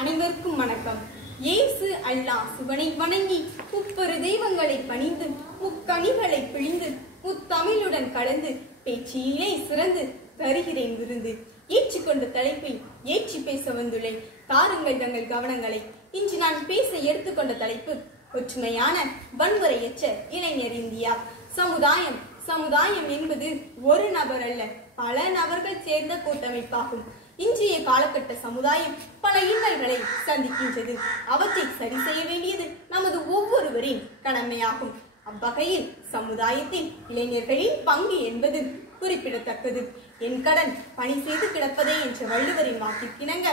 அனைவருக்கும் வணக்கம். இயேசு அல்லாஹ் சிவனை வணங்கி முப்பெரு தெய்வங்களை பணிந்து முக்கணிகளை பிழிந்து முத்தமிழுடன் கலந்து பேச்சிலே சிறந்து தருகிறேன் விருந்து. ஏற்றுக்கொண்ட தலைப்பில் ஏற்றி பேச வந்துள்ளேன். தாருங்கள் தங்கள் கவனங்களை. இன்று நான் பேச எடுத்துக்கொண்ட தலைப்பு ஒற்றுமையான வன்முறையற்ற இளைஞர் இந்தியா. சமுதாயம் சமுதாயம் என்பது ஒரு நபர் அல்ல, பல நபர்கள் சேர்ந்த கூட்டமைப்பாகும். இன்றைய காலகட்ட சமுதாயம் பல இன்னல்களை சந்திக்கின்றது. அவற்றை சரி செய்ய வேண்டியது நமது ஒவ்வொருவரின் கடமையாகும். அவ்வகையில் சமுதாயத்தில் இளைஞர்களின் பங்கு என்பது குறிப்பிடத்தக்கது. என் கடன் பணி செய்து கிடப்பதே என்ற வள்ளுவரின் வாக்கிற்கிணங்க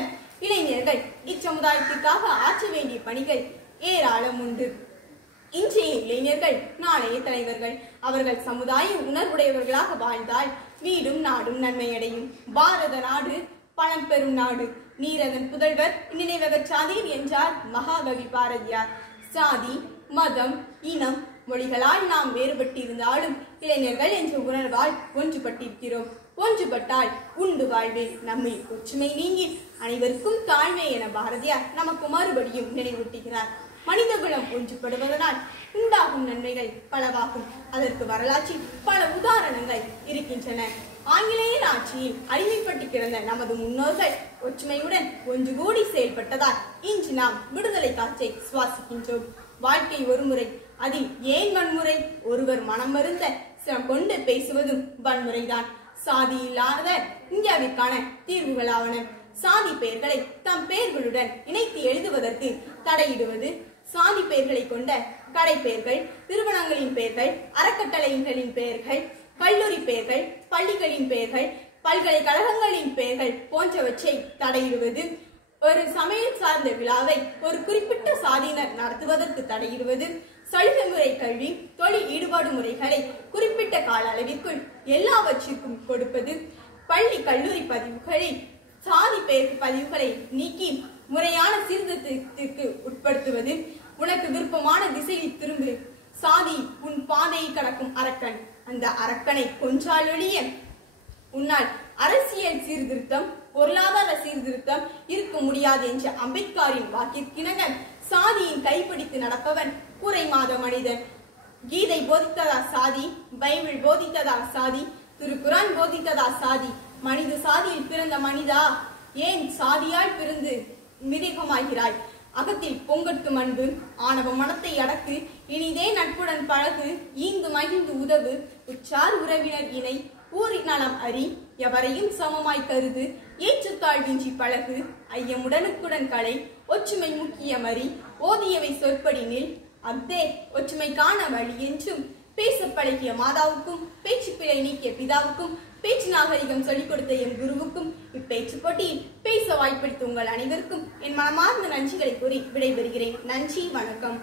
இளைஞர்கள் இச்சமுதாயத்திற்காக ஆற்ற வேண்டிய பணிகள் ஏராளம் உண்டு. இன்றைய இளைஞர்கள் நாளைய தலைவர்கள். அவர்கள் சமுதாய உணர்வுடையவர்களாக வாழ்ந்தால் வீடும் நாடும் நன்மையடையும். பாரத நாடு பழம்பெரும் நாடு, நீரதன் புதல்வர் நினைவகற்றாதீர் என்றார் மகாகவி பாரதியார். சாதி மதம் இனம் மொழிகளால் நாம் வேறுபட்டிருந்தாலும் இளைஞர்கள் என்ற உணர்வால் ஒன்றுபட்டிருக்கிறோம். ஒன்றுபட்டால் உண்டு வாழ்வே. நம்மை ஒற்றுமை நீங்கி அனைவருக்கும் தாழ்மை என பாரதியார் நமக்கு மறுபடியும் நினைவூட்டுகிறார். மனிதகுலம் ஒன்றுபடுவதனால் உண்டாகும் நன்மைகள் பலவாகும். அதற்கு வரலாற்றில் பல உதாரணங்கள் இருக்கின்றன. ஆங்கிலேயர் ஆட்சியில் அடிமைப்பட்டு கிடந்த நமது முன்னோர்கள் ஒற்றுமையுடன் ஒன்று கூடி செயல்பட்டதால் இன்று நாம் விடுதலை காற்றை சுவாசிக்கின்றோம். வாழ்க்கை ஒருமுறை, அதில் ஏன் வன்முறை? ஒருவர் மனம் வருந்த சிரம் கொண்டு பேசுவதும் வன்முறைதான். சாதி இல்லாத இந்தியாவிற்கான தீர்வுகளாவன. சாதி பெயர்களை தம் பெயர்களுடன் இணைத்து எழுதுவதற்கு தடையிடுவது, சாதி பெயர்களை கொண்ட கடை பெயர்கள், நிறுவனங்களின் பெயர்கள், அறக்கட்டளைகளின் பெயர்கள், கல்லூரி பெயர்கள், பள்ளிகளின் பெயர்கள், பல்கலைக்கழகங்களின் பெயர்கள் போன்றவற்றை தடையிடுவது, ஒரு சமயம் சார்ந்த விழாவை ஒரு குறிப்பிட்ட சாதியினர் நடத்துவதற்கு தடையிடுவது, சலுகை முறை கல்வி, தொழில் ஈடுபாடு முறைகளை குறிப்பிட்ட கால அளவிற்குள் எல்லாவற்றிற்கும் கொடுப்பது, பள்ளி கல்லூரி பதிவுகளில் சாதி பெயர் பதிவுகளை நீக்கி முறையான சீர்திருத்தத்திற்கு உட்படுத்துவது, உனக்கு விருப்பமான திசையில் திரும்பு, சாதி உன் பாதையை கடக்கும் அரக்கன், அந்த அரக்கனை கொன்றால் ஒழிய உன்னால் அரசியல் சீர்திருத்தம் பொருளாதார சீர்திருத்தம் இருக்க முடியாது என்ற அம்பேத்கரின் வாக்கிற்கிணங்க சாதியின் கைப்பிடித்து நடப்பவன் குறை மாத மனிதன். கீதை போதித்ததா சாதி? பைபிள் போதித்ததா சாதி? திருக்குரான் போதித்ததா சாதி? மனித சாதியில் பிறந்த மனிதா, ஏன் சாதியால் பிறந்து மிருகமாகிறாய்? அகத்தில் பொங்கட்டும் அன்பு, ஆணவ மனத்தை அடக்கு, இனிதே நட்புடன் பழகு, ஈந்து மகிழ்ந்து உதவு, உற்றார் உறவினர் இணை, ஊரின் நலம் அறி, எவரையும் சமமாய் கருது, ஏற்றத்தாழ்வின்றி பழகு, ஐயமுடனுக்குடன் கலை, ஒற்றுமை முக்கியம் அறி, ஓதியவை சொற்படினில், அஃதே ஒற்றுமைக்கான வழி என்றும் பேச பழகிய மாதாவுக்கும் பேச்சு பிழை நீக்கிய பிதாவுக்கும் பேச்சு நாகரிகம் சொல்லிக் கொடுத்த என் குருவுக்கும் இப்பேச்சு போட்டியில் பேச வாய்ப்பளித்த உங்கள் அனைவருக்கும் என் மனமார்ந்த நன்றிகளை கூறி விடைபெறுகிறேன். நன்றி, வணக்கம்.